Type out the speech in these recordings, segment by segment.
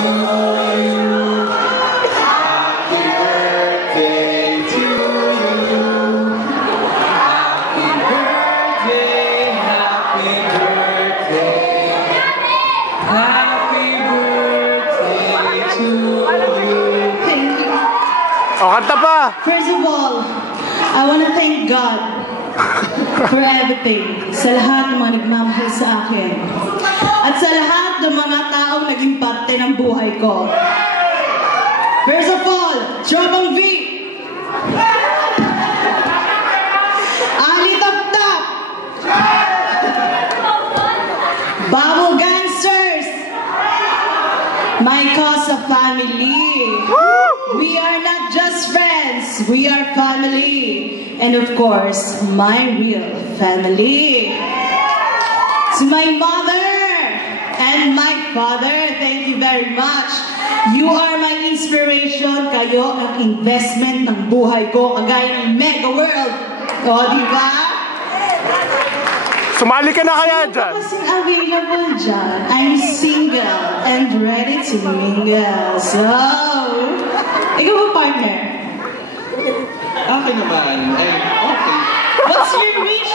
you. Happy birthday to you. Happy birthday, happy birthday. Happy birthday to you. Thank you. O, kanta pa! First of all, I want to thank God for everything. Sa lahat ng mga nagmamahal sa akin. At sa lahat ng mga taong naging parte ng buhay ko. First of all, Tropang V. Ali Tap Tap. Bubble Gangsters. My Casa family. We are not just friends, we are family. And of course, my real family. To my mother and my father, thank you very much. You are my inspiration. Kayo ang investment ng buhay ko, kagaya ng Mega World. O, di ba? Sumali ka na kaya dyan? Kasing available dyan. I'm single and ready to mingle. So, ikaw ba partner? Okay naman. Okay. What's your wish?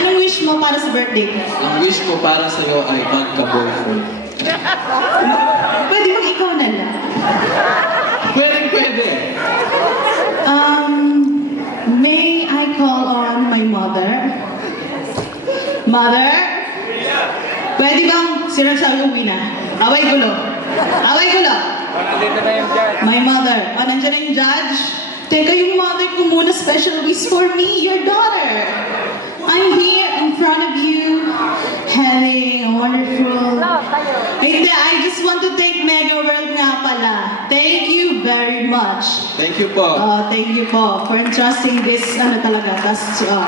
Anong wish mo para sa birthday? Ang wish ko para sa'yo ay magka-boyfriend. Pwede mag ikaw na lang. Pwede. May I call on my mother? Mother? Pwede bang sinasabi uwi na? Away gulo. Away gulo. Nandito na yung judge. My mother. O, nandiyan na yung judge? Teka, yung mother ko muna, special wish for me, your daughter. I'm here in front of you, having a wonderful... Hindi, I just want to thank Mega World nga pala. Thank you very much. Thank you po. Thank you po for entrusting this, talaga, task sa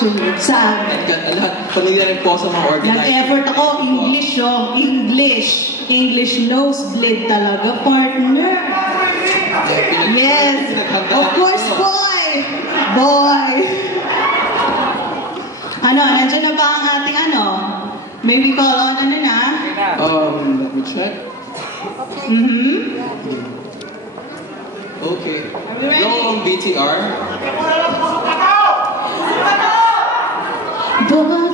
amin. Lahat, pamilya rin po sa mga organizers. Nag-effort ako, English yung English nosebleed talaga, partner. Yes, of course, boy! Boy! Nandiyan na ba ang ating Maybe call on na? Let me check. Okay. Go on BTR. Boy!